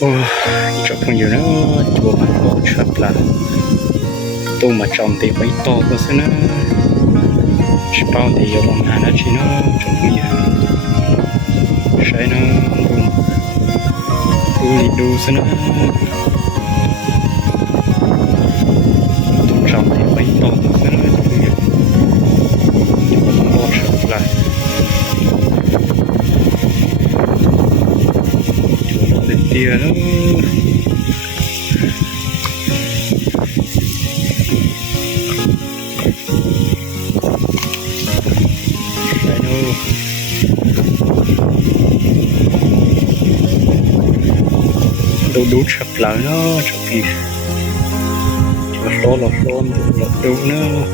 Ôi, chụp không nhiều nữa chùa mà có chụp là tôi mà trồng thì phải to cơ xí nó chỉ bao thì giờ làm hàng nó chỉ nó chụp không nhiều sai nó đu xí nó tôi trồng thì phải to cơ xí nó chụp không nhiều chùa mà có chụp là chùa nó lên tia nó đủ chập lại nó chụp kì chụp lọt lọt lọt nữa